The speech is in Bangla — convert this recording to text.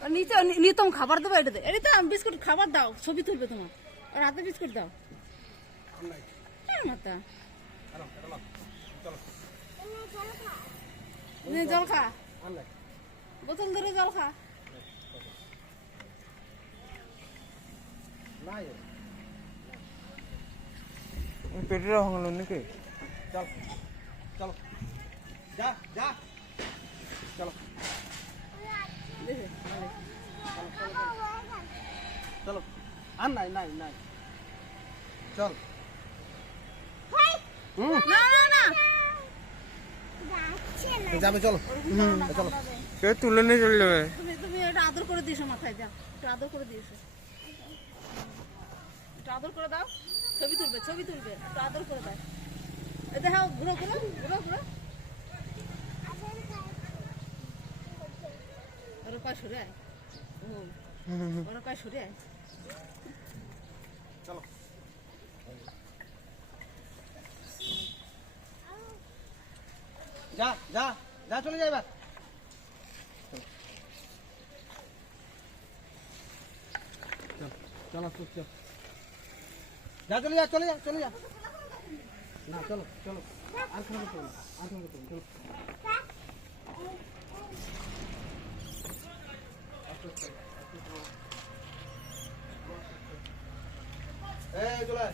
আর নিচে নি- নিতম খাবার দেবো এটা দে। এটা তো বিস্কুট খাবার দাও ছবি তুলবে তোমার। আর হাতে বিস্কুট দাও। মাতা নে, জল খা। বোতল ধরে জল খা। পেটের ভাঙলো নাকি? চল। চল। যা যা। চলো। চলো। আর নাই নাই নাই। চল। না না না যাবে চলো। চলো। সে তুলে নিয়ে চলে যাবে। তুমি তুমি এটা আদর করে দিয়েছ মাথায় যা। একটু আদর করে দিয়েছ। একটু আদর করে দাও। ছবি তুলবে ছবি তুলবে। একটু আদর করে দাও। এই দেখাও ঘুরো ঘুরো ঘুরো ঘুরো। পায়ে সরে? ও ওর পায়ে সরে? চলো। যা যা যা চলে যা এবার। চল, চলো চল চল। যা চলে যা চলে যা চলে যা। না চলো চলো। আর খান করতে আর করতে চলো। এই চলে।